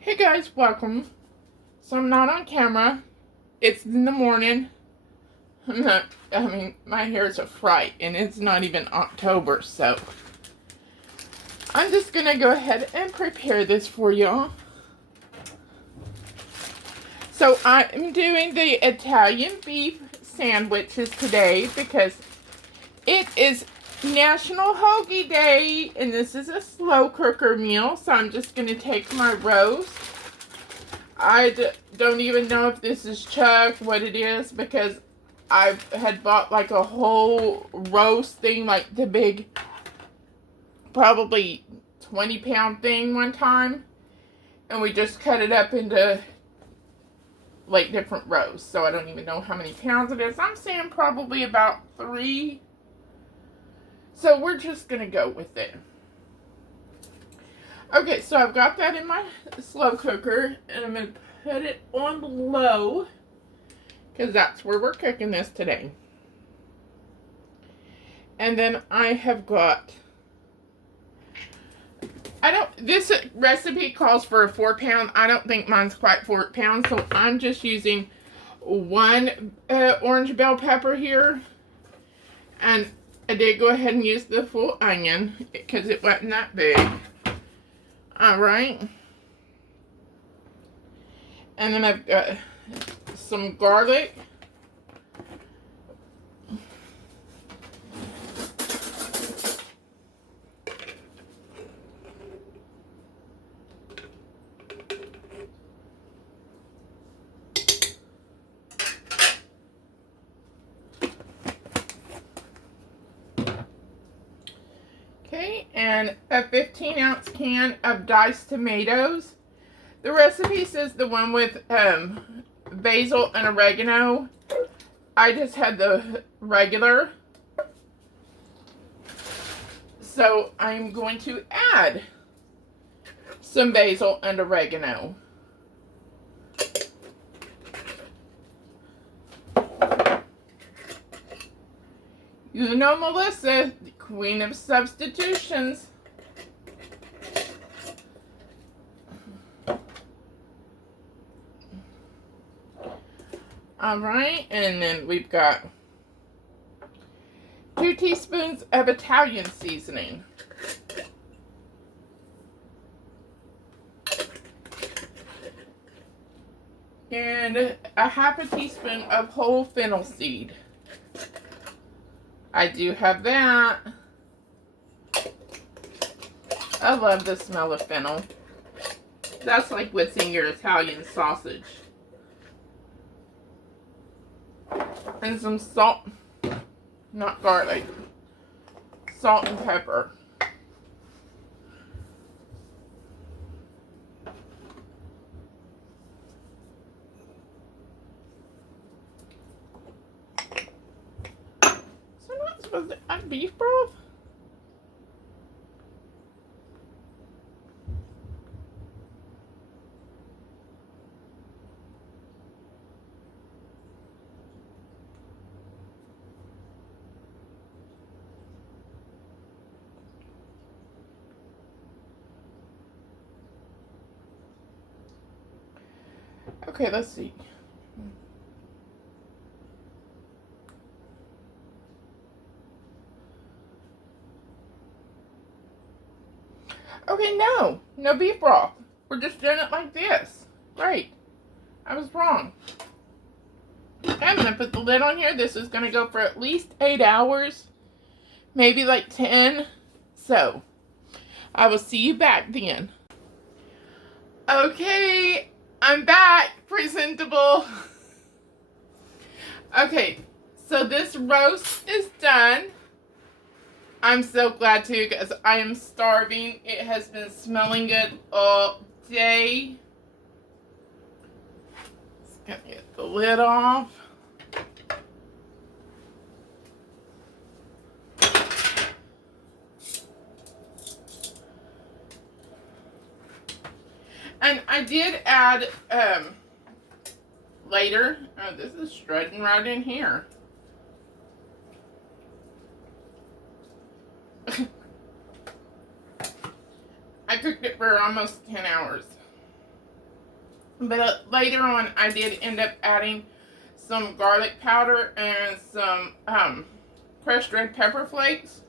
Hey guys, welcome. So I'm not on camera. It's in the morning. My hair's a fright and it's not even October, so I'm just gonna go ahead and prepare this for y'all. So I'm doing the Italian beef sandwiches today because it is National Hoagie Day and this is a slow cooker meal. So I'm just gonna take my roast. I don't even know if this is chuck, what it is, because I had bought like a whole roast thing, like the big, probably 20-pound thing one time. And we just cut it up into like different roasts. So I don't even know how many pounds it is. I'm saying probably about 3. So we're just going to go with it. Okay, so I've got that in my slow cooker, and I'm going to put it on low, because that's where we're cooking this today. And then I have got, this recipe calls for a 4-pound. I don't think mine's quite 4 pounds, so I'm just using 1 orange bell pepper here. And I did go ahead and use the full onion, because it wasn't that big. Alright. And then I've got some garlic. Okay, and a 15-ounce can of diced tomatoes. The recipe says the one with basil and oregano. I just had the regular. So I'm going to add some basil and oregano. You know Melissa, the queen of substitutions. Alright, and then we've got 2 teaspoons of Italian seasoning. And a half a teaspoon of whole fennel seed. I do have that. I love the smell of fennel. That's like what's in your Italian sausage. And some salt, not garlic, salt and pepper. So I'm not supposed to add beef broth? Okay, let's see. Okay, no beef broth. We're just doing it like this. Great. I was wrong. Okay, I'm going to put the lid on here. This is going to go for at least 8 hours. Maybe like 10. So, I will see you back then. Okay, I'm back. Presentable. Okay, so this roast is done. I'm so glad too, because I am starving. It has been smelling good all day. Just gonna get the lid off. And I did add, later, oh, this is shredding right in here. I cooked it for almost 10 hours. But later on, I did end up adding some garlic powder and some crushed red pepper flakes,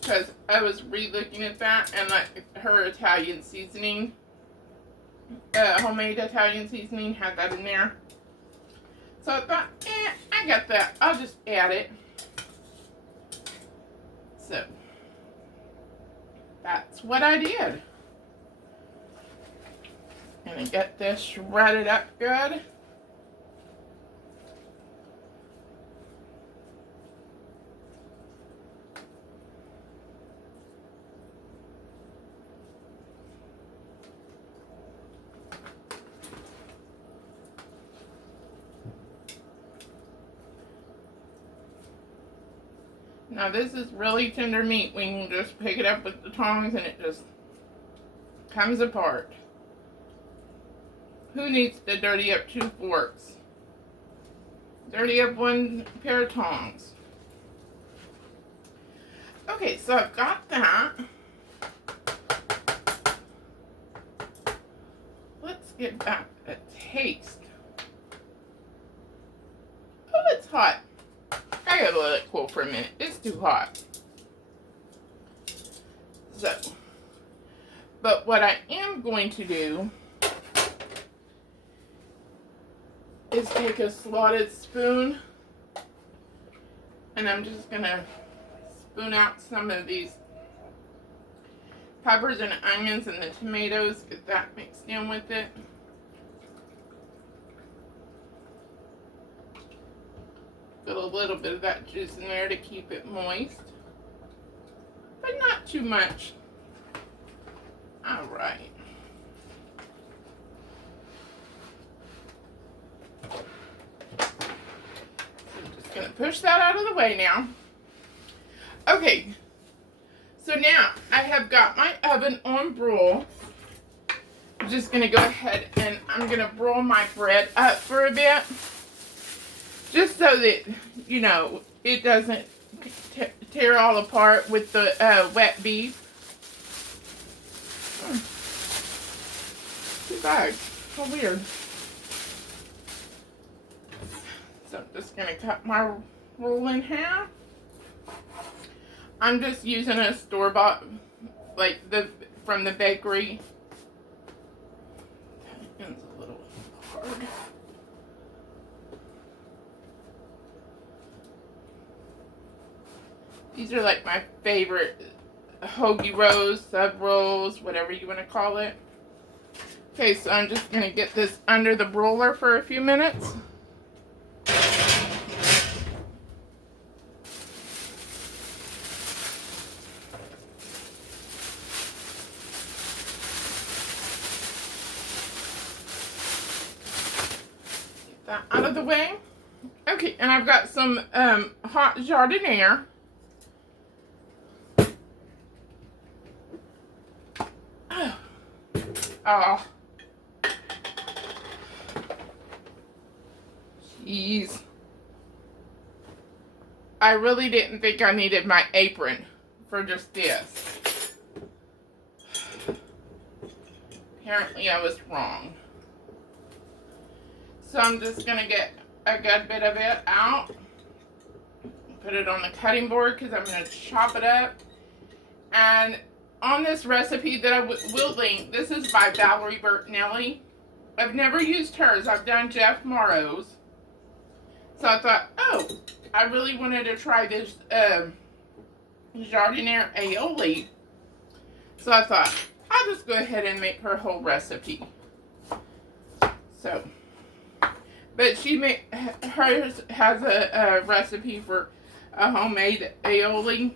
because I was re-looking at that, and like her Italian seasoning, homemade Italian seasoning, had that in there. So I thought, I got that. I'll just add it. So that's what I did. And I get this shredded up good. Now this is really tender meat when you just pick it up with the tongs and it just comes apart. Who needs to dirty up 2 forks? Dirty up 1 pair of tongs. Okay, so I've got that. Let's get back a taste. Oh, it's hot. I gotta let it cool for a minute. It's too hot. So, but what I am going to do is take a slotted spoon, and I'm just gonna spoon out some of these peppers and onions and the tomatoes, get that mixed in with it. Put a little bit of that juice in there to keep it moist, but not too much. All right. So I'm just gonna push that out of the way now. Okay, so now I have got my oven on broil. I'm just gonna go ahead and I'm gonna broil my bread up for a bit, just so that, you know, it doesn't tear all apart with the wet beef. Too bad. How weird. So I'm just going to cut my roll in half. I'm just using a store-bought, like from the bakery. That end's a little hard. These are like my favorite hoagie rolls, sub rolls, whatever you want to call it. Okay, so I'm just going to get this under the broiler for a few minutes. Get that out of the way. Okay, and I've got some hot Giardiniera. Oh. Jeez. I really didn't think I needed my apron for just this. Apparently I was wrong. So I'm just going to get a good bit of it out. Put it on the cutting board because I'm going to chop it up. And on this recipe that I will link, this is by Valerie Bertinelli. I've never used hers. I've done Jeff Morrow's. So I thought, oh, I really wanted to try this Giardiniera Aioli. So I thought, I'll just go ahead and make her whole recipe. So, but hers has a recipe for a homemade aioli.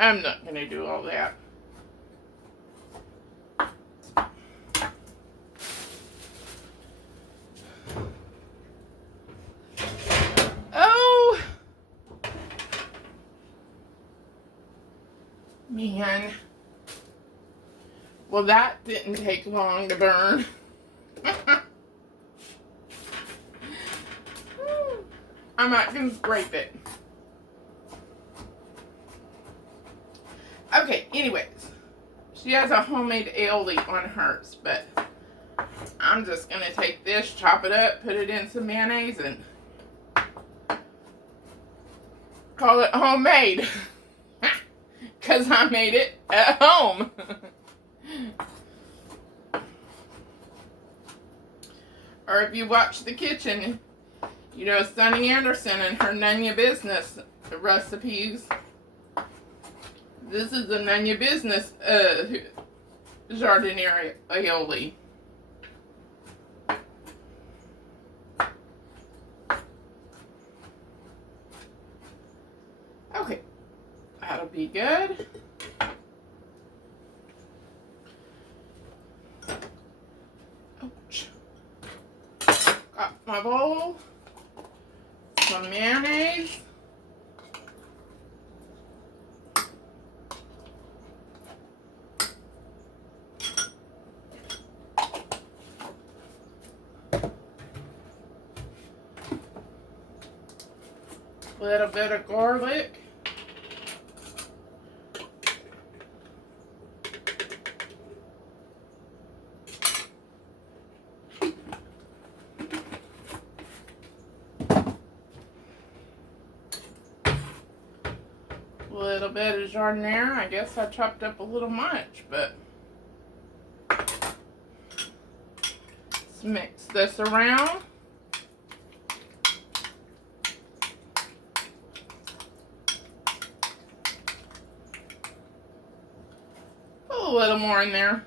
I'm not going to do all that. Oh, man. Well, that didn't take long to burn. I'm not going to scrape it. Okay, anyways, She has a homemade aioli on hers, but I'm just going to take this, chop it up, put it in some mayonnaise, and call it homemade. Because I made it at home. Or if you watch The Kitchen, you know Sunny Anderson and her None Ya Business recipes. This is the None Ya Business Giardiniera aioli. Okay, that'll be good. Ouch. Got my bowl, some mayonnaise. A little bit of garlic. A little bit of giardiniera. I guess I chopped up a little much, but let's mix this around. Put a little more in there.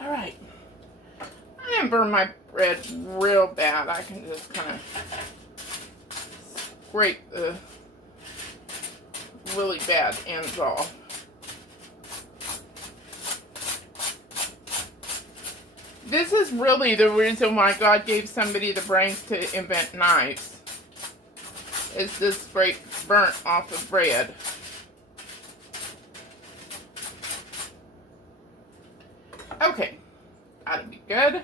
Alright, I didn't burn my bread real bad. I can just kind of scrape the really bad ends off. This is really the reason why God gave somebody the brains to invent knives. Is this scrape burnt off of bread. Okay, that'll be good.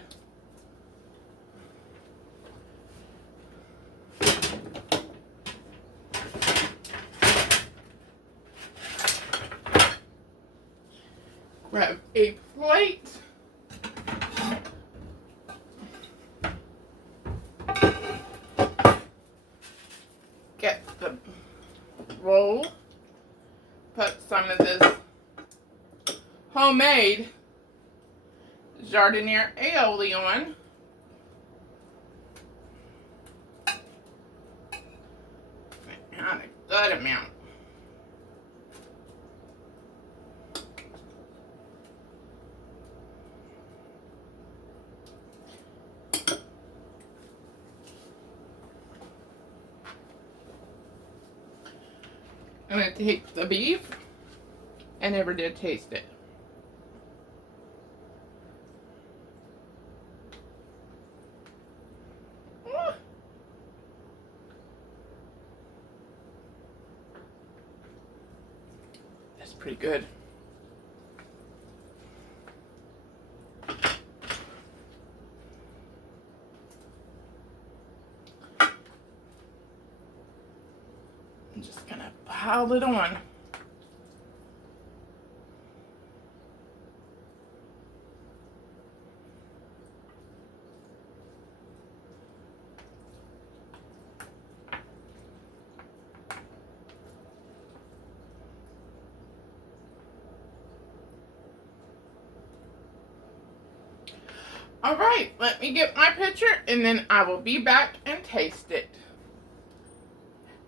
Grab a plate. Get the roll. Put some of this homemade Giardiniera aioli on. Not a good amount. I'm going to take the beef. I never did taste it. That's pretty good. I'm just going to pile it on. All right, let me get my picture and then I will be back and taste it.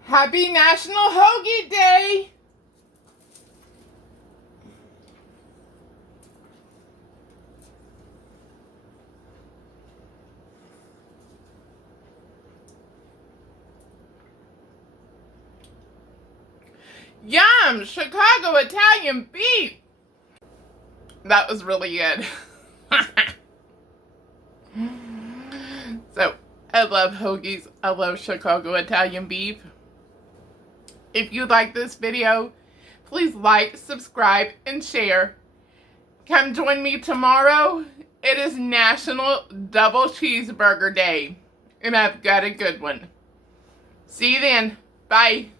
Happy National Hoagie Day! Yum! Chicago Italian beef! That was really good. So, I love hoagies. I love Chicago Italian beef. If you like this video, please like, subscribe, and share. Come join me tomorrow it is National Double Cheeseburger Day, and I've got a good one. See you then. Bye.